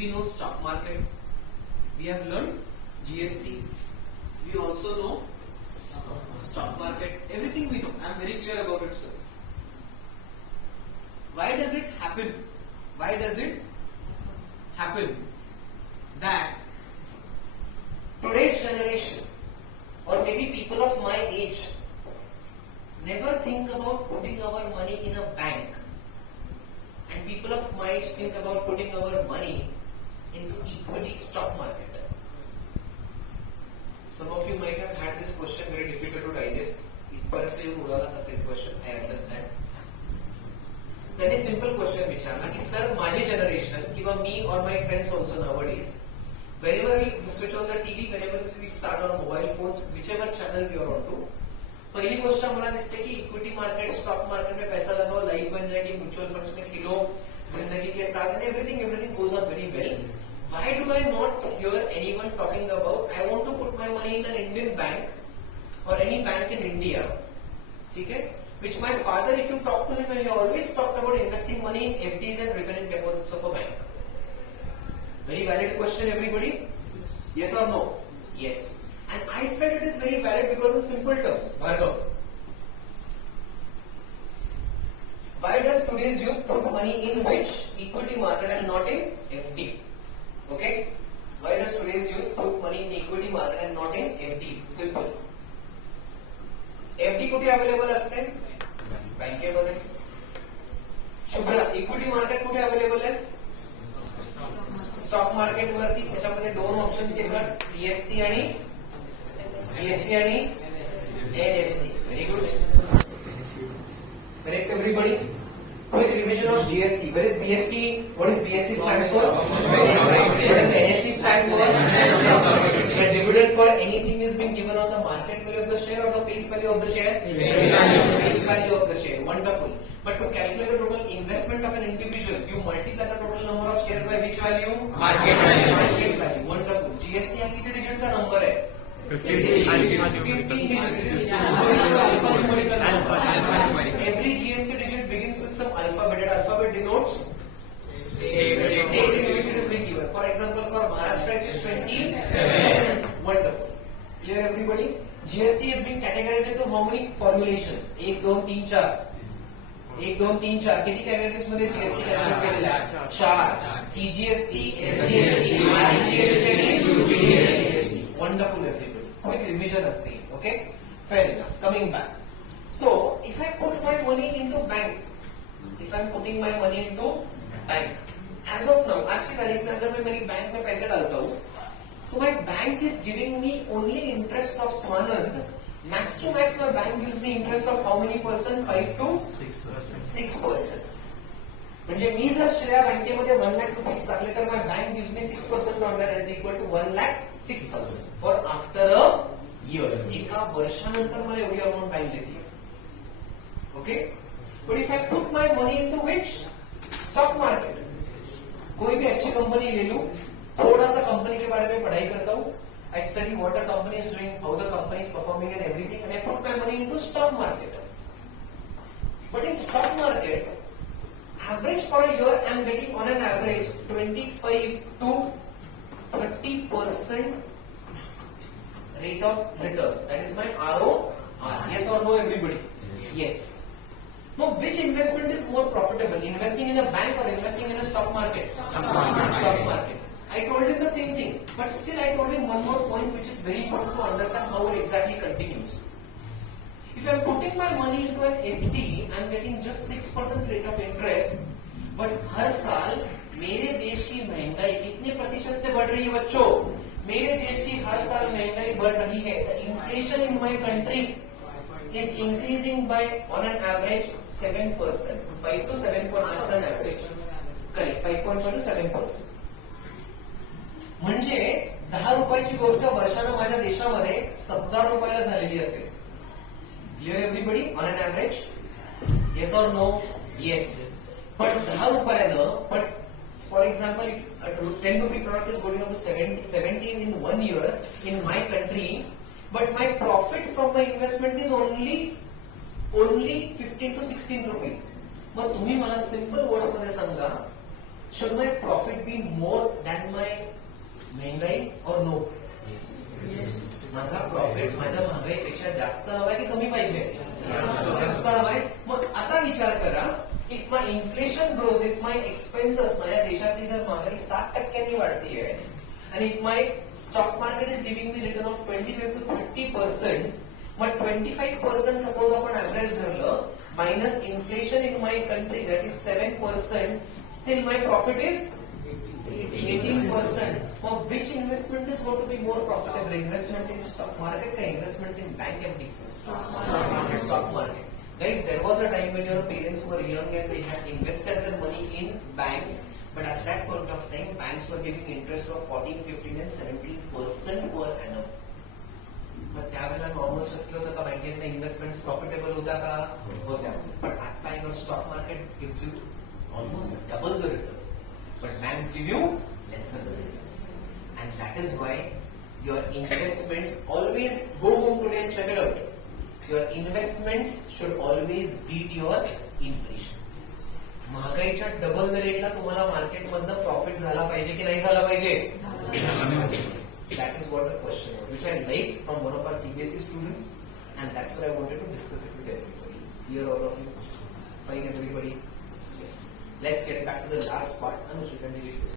We know stock market. We have learned GST. We also know stock market. Everything we know. I am very clear about it, sir. Why does it happen? Why does it happen that today's generation, or maybe people of my age, never think about putting our money in a bank, and people of my age think about putting our money into equity stock market? Some of you might have had this question very difficult to digest. इथपर्यंत येऊन उडालाच असेल question. I understand. त्यांनी simple question विचारला की sir माझी generation किंवा मी और my friends also nowadays whenever we switch on the TV, whenever we start our mobile phones, whichever channel we are on to, पहली गोष्ट हमारा दिखते कि इक्विटी मार्केट, स्टॉक मार्केट में पैसा लगाओ, लाइफ बन जाएगी, म्यूचुअल फंड्स में खेलो, जिंदगी के साथ, and everything goes on very well. Why do I not hear anyone talking about I want to put my money in an Indian bank or any bank in India? ठीक है? Which my father, if you talk to him, he always talked about investing money in FDs and recurring deposits of a bank. Very valid question, everybody. Yes or no? Yes. And I felt it is very valid because in simple terms, Bhargav, why does today's youth put money in which equity market and not in FD? Okay? Why does today's youth put money in equity market and not in FDs? Simple. FD कुठे available असते? बँकेमध्ये. Shubhra, equity market कुठे available आहे? Stock market वरती. त्याच्यामध्ये दोन options येतात, PSC आणि NSE. Very good. Correct, everybody. Quick revision of GST. Where is BSC? What is BSC stand for? What does NSE stand for? The dividend for anything is being given on the market value of the share or the face value of the share? Face value of the share. Wonderful. But to calculate the total investment of an individual, you multiply the total number of shares by which value? Market value. Market value. Wonderful. GST हा किती डिजिटचा number आहे? 15 digits. Every GST digit begins with some alphabet. That alphabet denotes state in which it is being given. For example, for Maharashtra it is 27. Wonderful. Clear, everybody? GST is being categorized into how many formulations? 1, 2, 3, 4. 1, 2, 3, 4. किती categories मध्ये GST calculate केलेला आहे? 4. CGST, SGST, RGST, UGST. Wonderful, everybody. Quick revision असते. Okay? Fair enough. Coming back. So, if I put my money into bank, if I'm putting my money into bank, as of now, आज की तारीख में अगर मैं मेरी bank में पैसे डालता हूँ, तो my bank is giving me only interest of Swanand. Max to max, my bank gives me interest of how many percent? 5 to 6%. म्हणजे मी जर श्रेया बँकेमध्ये 1 लाख रुपीज टाकले तर my bank gives me 6% on that, is equal to 1,06,000 for after a year. एका वर्षानंतर मला एवढी amount bank देते. Okay? But if I put my money into which? Stock market. कोई भी अच्छी कंपनी ले लूं, थोड़ा सा कंपनी के बारे में पढ़ाई करता हूं, I study what the company is doing, how the company is performing and everything, and I put my money into stock market. But in stock market, average for a year, I am getting on an average 25 to 30% rate of return. That is my ROR. Yes or no, everybody? Yes. Now, which investment is more profitable? Investing in a bank or investing in a stock market? Stock market. I told him the same thing, but still I told him one more point which is very important to understand how it exactly continues. If I am putting my money into an FD, I am getting just 6% rate of interest, but हर साल मेरे देश की महंगाई कितने प्रतिशत से बढ़ रही है बच्चों? मेरे देश की हर साल महंगाई बढ़ रही है. The inflation in my country is increasing by on an average 7%, 5 to 7% on an average. Correct, 5.5 to 7%. म्हणजे 10 रुपयाची गोष्ट वर्षानं माझ्या देशामध्ये 17 रुपयाला झालेली असेल. Clear, everybody? On an average? Yes or no? Yes. But 10 रुपयानं, but for example, if a 10 rupee product is going up to 17 in 1 year in my country, but my profit from my investment is only 15 to 16 rupees. मग तुम्ही मला simple words मध्ये सांगा, should my profit be more than my महंगाई or no? माझा profit माझ्या महागाईपेक्षा जास्त हवाय की कमी पाहिजे? जास्त हवाय. मग आता विचार करा, if my inflation grows, if my expenses, माझ्या देशातली जर महागाई 7% वाढतीये, आणि if my stock market is giving me return of 25 to 30%, mug 25% suppose आपण ऍव्हरेज धरलं, minus inflation in my country that is 7%, steel my profit is 18%. Now, which investment is going to be more profitable? Investment in stock market or investment in bank FDs? Stock market. Guys, there was a time when your parents were young and they had invested their money in banks, but at that point of time, banks were giving interest of 14, 15 and 17% per annum. but त्यावेळेला normal शक्य होतं का बँकेतल्या investment profitable होत्या का? होत्या. पण आता your stock market gives you almost double the return, but banks give you lesser the returns, and that is why your investments always go home today and check it out. Your investments should always beat your inflation. महागाईच्या double रेटला तुम्हाला मार्केटमधनं profit झाला पाहिजे की नाही झाला पाहिजे? That is what the question was, which I liked from one of our CBSE students, and that's what I wanted to discuss it with everybody. Here, all of you, fine, everybody. Yes. Let's get back to the last part. Anuj, you can delete this.